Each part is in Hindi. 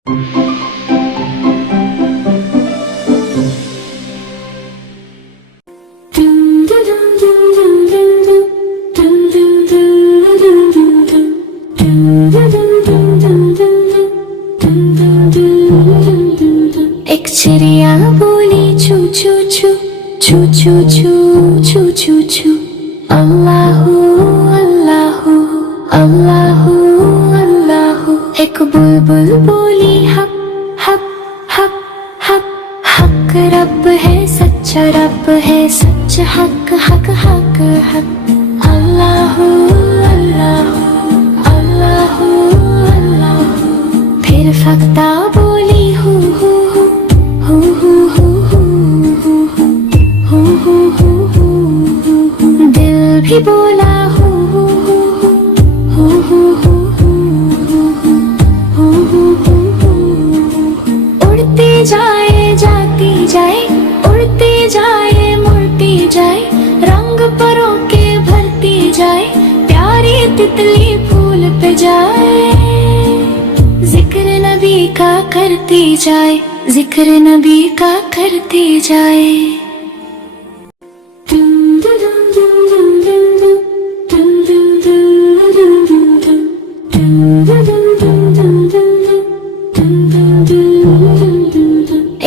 एक चिड़िया बोली चू चू चू चू चू चू चू चू चू। अल्लाहू अल्लाहू अल्लाहू अल्लाहू। एक बुलबुल बोली हक हक हक हक हक रब है सच्चा रब है सच हक हक हक हक। अल्लाहू अल्लाहू अल्लाहू अल्लाहू। फिर फख्ता बोली हू हू हू हू हू हू हू हू हू हू हू। दिल भी बोला हू हू हू हू हू हू हू हू। उड़ती जाए जाती जाए उड़ती जाए मुड़ती जाए रंग परों के भरती जाए प्यारी तितली फूल पे जाए। जिक्र नबी का करती जाए जिक्र नबी का करती जाए।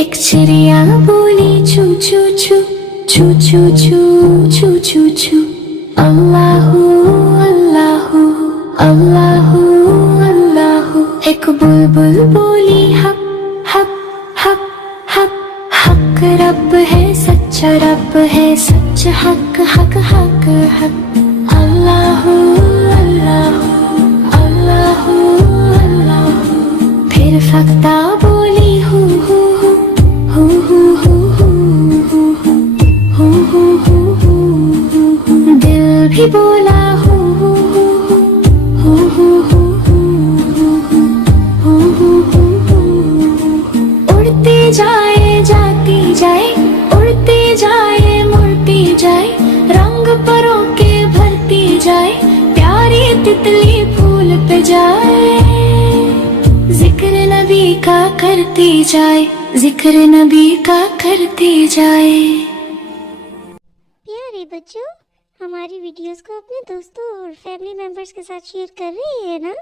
एक चिड़िया बोली चू चू चू चू चू चू चू चू चू। अल्लाहू अल्लाहू अल्लाहू अल्लाहू। एक बुलबुल बोली हक हक हक हक हक रब है सच्चा रब है सच हक हक हक हक। अल्लाहू अल्लाहू अल्लाहू अल्लाहू। फिर फख्ता बोली हू हू हू हू हू हू हू हू हू हू। दिल भी बोला हू हू हू हू हू हू हू हू। उड़ती जाए जाती जाए उड़ती जाए मुड़ती जाए रंग परों के भरती जाए प्यारी तितली फूल पे जाए। जिक्र नबी का करती जाए जिक्र नबी का करती जाए। प्यारे बच्चों, हमारी वीडियोस को अपने दोस्तों और फैमिली मेंबर्स के साथ शेयर कर रही है ना।